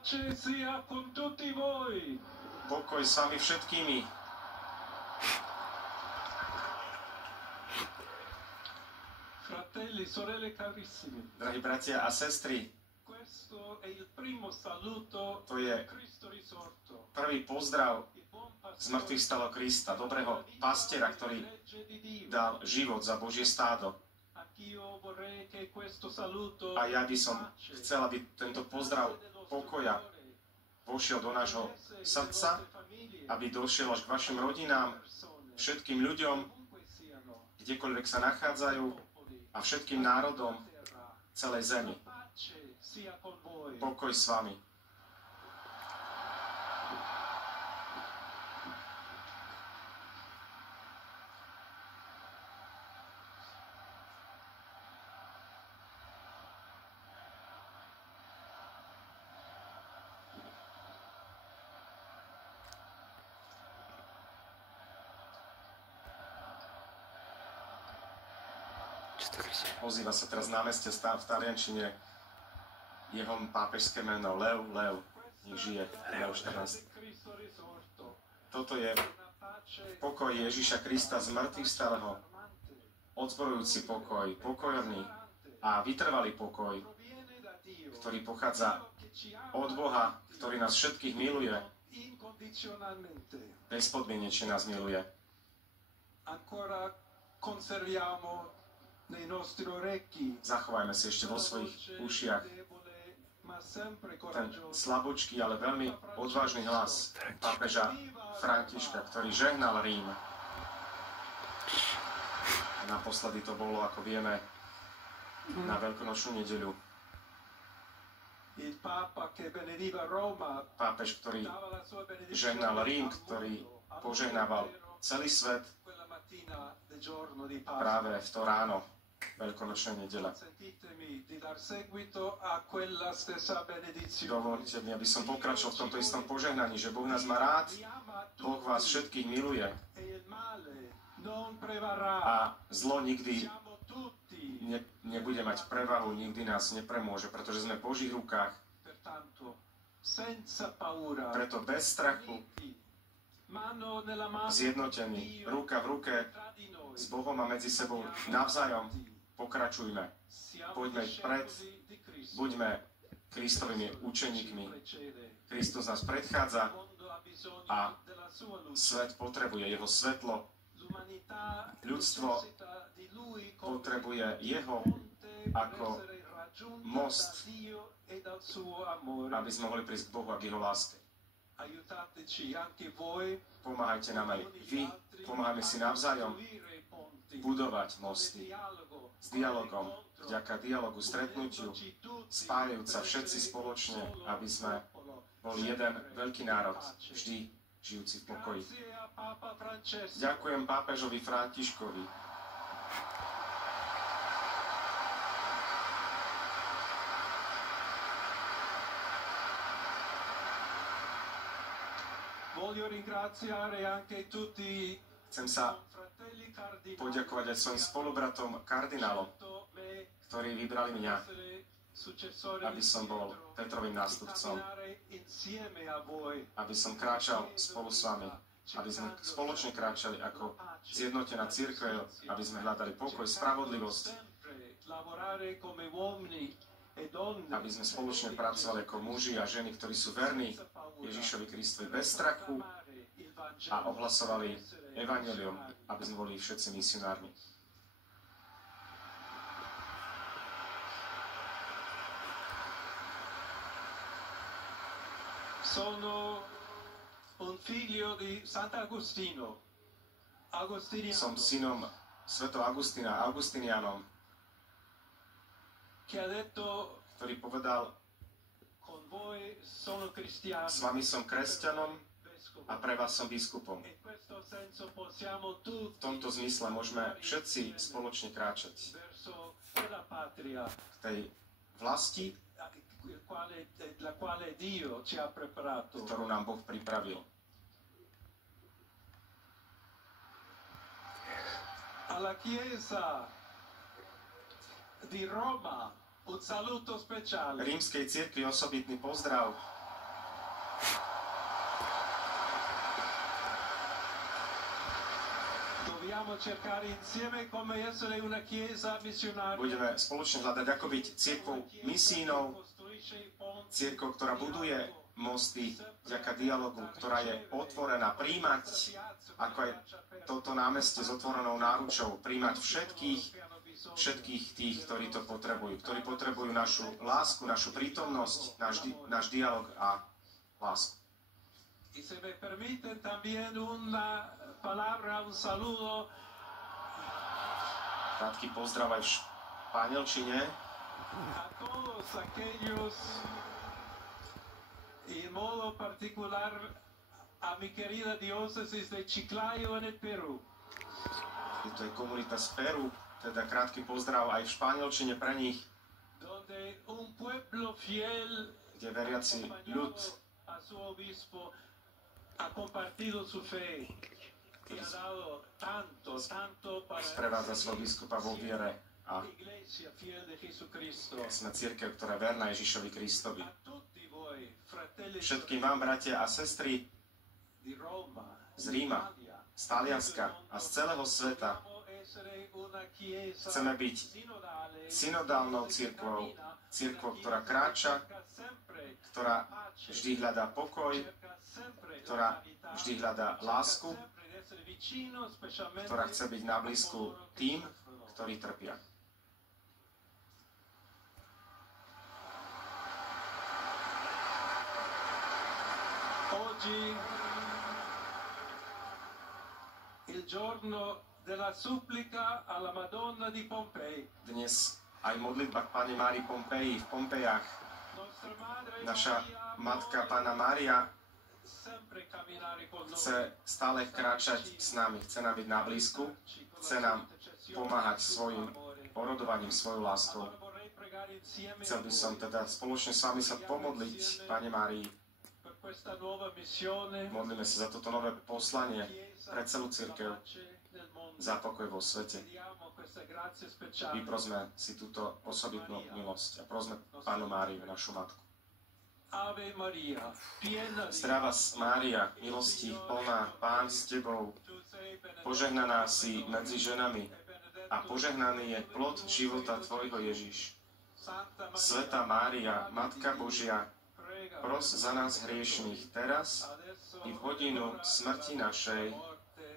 Pace sia con tutti voi. Pokoj s vami všetkými. Fratelli, sorelle carissimi. Drahí bratia a sestry, Questo è il primo saluto to je di Cristo risorto. prvý pozdrav Il buon z mŕtvych stalo Krista, dobrého pastiera, ktorý legge di Dio. dal život za Božie stádo. Anch'io vorrei che questo saluto A ja by som chcel, aby tento pozdrav pokoja vošiel do nášho srdca, aby došiel až k vašim rodinám, všetkým ľuďom, kdekoľvek sa nachádzajú, a všetkým národom celej zemi. Pokoj s vami. Ozýva sa teraz na meste v taliančine jeho pápežské meno Lev, nech žije, Lev 14. Toto je pokoj Ježiša Krista z mŕtvych vstalého, odzbrojujúci pokoj, pokojný a vytrvalý pokoj, ktorý pochádza od Boha, ktorý nás všetkých miluje, bezpodmienečne nás miluje. Zachovajme si ešte vo svojich ušiach ten slabúčky, ale veľmi odvážny hlas pápeža Františka, ktorý žehnal Rím. Naposledy to bolo, ako vieme, na Veľkonočnú nedeľu. Pápež, ktorý žehnal Rím, ktorý požehnával celý svet práve v to ráno Veľkonočnej nedele. Dovoľte mi, aby som pokračoval v tomto istom požehnaní, že Boh nás má rád, Boh vás všetkých miluje a zlo nikdy nebude mať prevahu, nikdy nás nepremôže, pretože sme v Božích rukách. Preto bez strachu, zjednotení, ruka v ruke s Bohom a medzi sebou navzájom pokračujme. Poďme vpred, buďme Kristovými učeníkmi. Kristus nás predchádza a svet potrebuje jeho svetlo. Ľudstvo potrebuje jeho ako most, aby sme mohli prísť k Bohu a k jeho láske. Pomáhajte nám aj vy, pomáhajme si navzájom budovať mosty s dialogom, vďaka dialogu, stretnutiu, spájajúc sa všetci spoločne, aby sme boli jeden veľký národ, vždy žijúci v pokoji. Ďakujem pápežovi Františkovi. Chcem sa poďakovať aj svojim spolubratom kardinálom, ktorí vybrali mňa, aby som bol Petrovým nástupcom, aby som kráčal spolu s vami, aby sme spoločne kráčali ako zjednotená cirkev, aby sme hľadali pokoj, spravodlivosť, aby sme spoločne pracovali ako muži a ženy, ktorí sú verní Ježišovi Kristovi bez strachu a ohlasovali evanjelium, aby sme boli všetci misionármi. Sono un figlio di Sant'Agostino. Som synom svätého Augustína, Augustinianom, ktorý povedal: s vami som kresťanom a pre vás som biskupom. V tomto zmysle môžeme všetci spoločne kráčať k tej vlasti, ktorú nám Boh pripravil. Alla Chiesa di Roma un saluto speciale. Rímskej cirkvi osobitný pozdrav. Budeme spoločne hľadať, ako byť cirkvou misijnou, cirkvou, ktorá buduje mosty vďaka dialogu, ktorá je otvorená, príjmať, ako aj toto námestie s otvorenou náručou, príjmať všetkých tých, ktorí to potrebujú, ktorí potrebujú našu lásku, našu prítomnosť, náš dialog a lásku. Y se me permiten también una palabra, un saludo. Krátky pozdrav aj v španielčine. A todos aquellos, y en modo particular a mi querida diócesis de Chiclayo en el Perú. To je komunita z Peru, teda krátky pozdrav aj v španielčine pre nich, Donde un pueblo fiel, kde veriaci ľud a su obispo, ha compartido su fe y ha dado tanto para sprevádza svojho biskupa vo viere a iglesia fiel de Jesucristo. sme cirkev, ktorá je verná Ježišovi Kristovi. A tutti voi, fratelli Všetkým vám, bratia a sestry, di Roma, z Ríma, z Talianska a z celého sveta chceme byť synodálnou cirkvou, cirkvou, ktorá kráča, ktorá vždy hľadá pokoj, ktorá vždy hľadá lásku, ktorá chce byť na blízku tým, ktorí trpia. Oggi il giorno della supplica alla Madonna di Pompei. Dnes aj modlitba k Pane Márii Pompeji v Pompejach. Nostra madre Naša Maria matka vuole Panna Mária sempre camminare con noi. chce stále kráčať s nami, chce nám byť na blízku, chce nám pomáhať svojim orodovaním, svojou láskou. Chcel by som teda spoločne s vami sa pomodliť, Pane Márii. Modlíme sa za toto nové poslanie pre celú cirkev, za pokoj vo svete. Vyprosme si túto osobitnú milosť a prosme Pannu Máriu, našu matku. Ave Maria, piena di Zdravá Mária, milosti plná, Pán s tebou, požehnaná si medzi ženami a požehnaný je plod života tvojho Ježiš. Santa Svätá Mária, Matka Božia, pros za nás hriešných teraz i v hodinu smrti našej.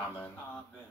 Amen. Amen.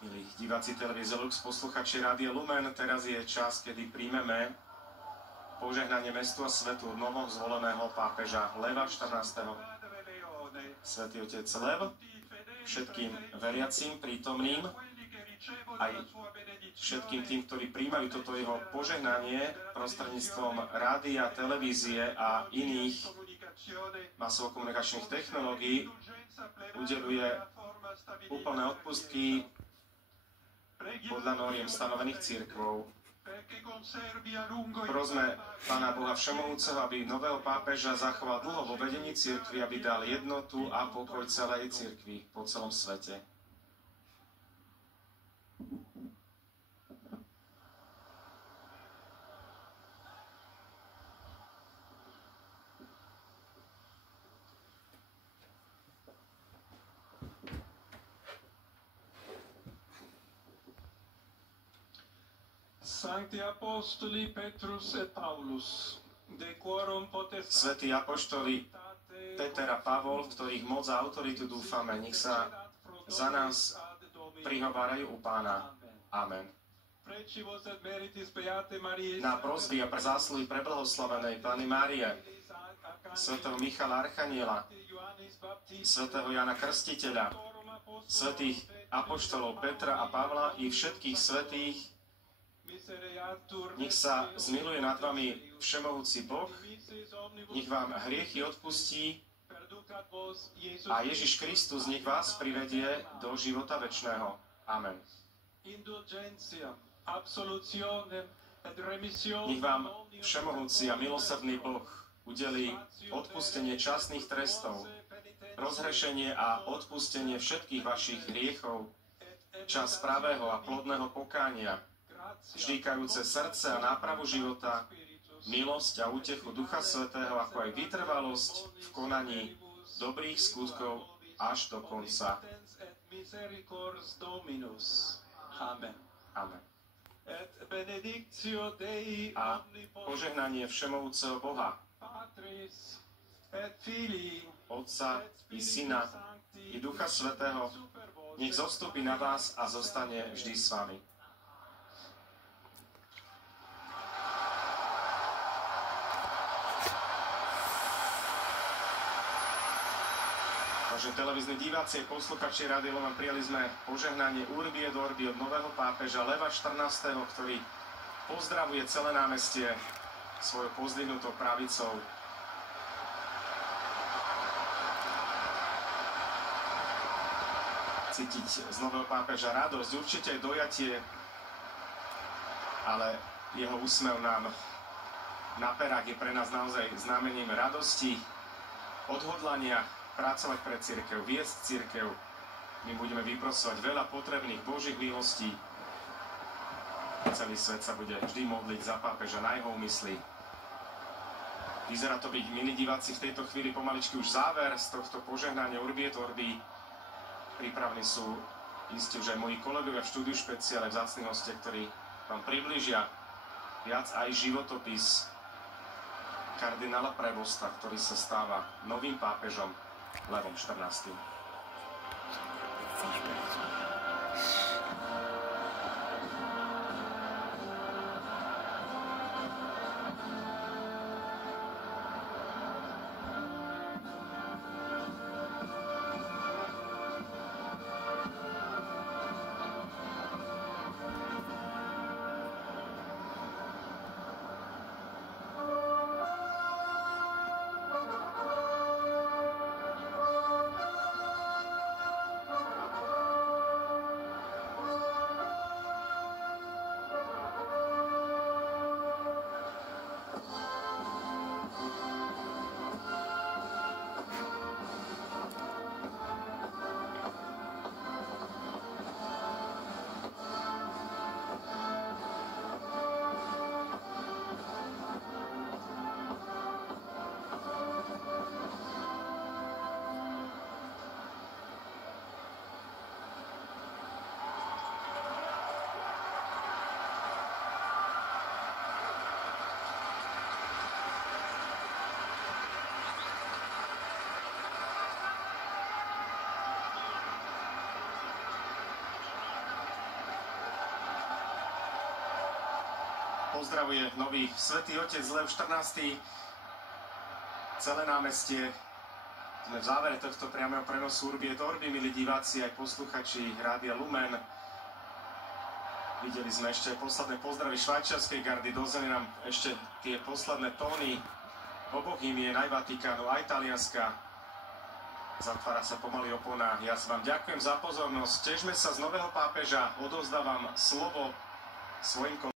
Milí diváci televízie Lux, posluchači Rádia Lumen, teraz je čas, kedy príjmeme požehnanie mestu a svetu novom zvoleného pápeža Leva 14. Svätý otec Lev, všetkým veriacím, prítomným, aj všetkým tým, ktorí príjmajú toto jeho požehnanie prostredníctvom rádia, televízie a iných masovo-komunikačných technológií, udeľuje úplné odpustky podľa noriem stanovených cirkvou. Prosme Pána Boha Všemohúceho, aby nového pápeža zachoval dlho vo vedení cirkvi, aby dal jednotu a pokoj celej cirkvi po celom svete. Sancti Apostoli Petrus et Paulus, de quorum potestate Svätí apoštoli Peter a Pavol, v ktorých moc a autoritu dúfame, nech sa za nás prihovárajú u Pána. Amen. Precibus et meritis beate Mariae, Na prosby a pre zásluhy preblahoslavenej Panny Márie, svätého Michala Archaniela, svätého Jana Krstiteľa, svätých apoštolov Petra a Pavla i všetkých svätých, nech sa zmiluje nad vami Všemohúci Boh, nech vám hriechy odpustí a Ježiš Kristus nech vás privedie do života večného. Amen. Nech vám všemohúci a milosrdný Boh udelí odpustenie časných trestov, rozhrešenie a odpustenie všetkých vašich hriechov, čas pravého a plodného pokánia, vždýkajúce srdce a nápravu života, milosť a útechu Ducha Svätého, ako aj vytrvalosť v konaní dobrých skutkov až do konca. Amen. Amen. A požehnanie všemohúceho Boha, Otca i Syna i Ducha Svätého, nech zostúpi na vás a zostane vždy s vami. Vážení televízni diváci a posluchači Rádia Lumen, prijali sme požehnanie Urbi et Orbi od nového pápeža Leva 14., ktorý pozdravuje celé námestie svojou pozdvihnutou pravicou. Cítiť z nového pápeža radosť, určite aj dojatie, ale jeho úsmev nám na perách je pre nás naozaj znamením radosti, odhodlania pracovať pre cirkev, viesť cirkev. My budeme vyprosovať veľa potrebných Božích milostí. Celý svet sa bude vždy modliť za pápeža na jeho úmysly. Vyzerá to byť, milí diváci, v tejto chvíli pomaličky už záver z tohto požehnania Urbi et Orbi. Pripravení sú isté už aj moji kolegovia v štúdiu špeciále, vzácni hostia, ktorí vám priblížia viac aj životopis kardinála Prévosta, ktorý sa stáva novým pápežom Levom 14. Pozdravuje nový svätý otec Lev 14. Celé námestie. Sme v závere tohto priameho prenosu Urbi et Orbi, milí diváci aj posluchači Rádia Lumen. Videli sme ešte posledné pozdravy švajčiarskej gardy, dozveli nám ešte tie posledné tóny oboch hymien, aj Vatikánu, aj Talianska. Zatvára sa pomaly opona. Ja vám ďakujem za pozornosť. Težme sa z nového pápeža, odovzdávam slovo svojim kolegom.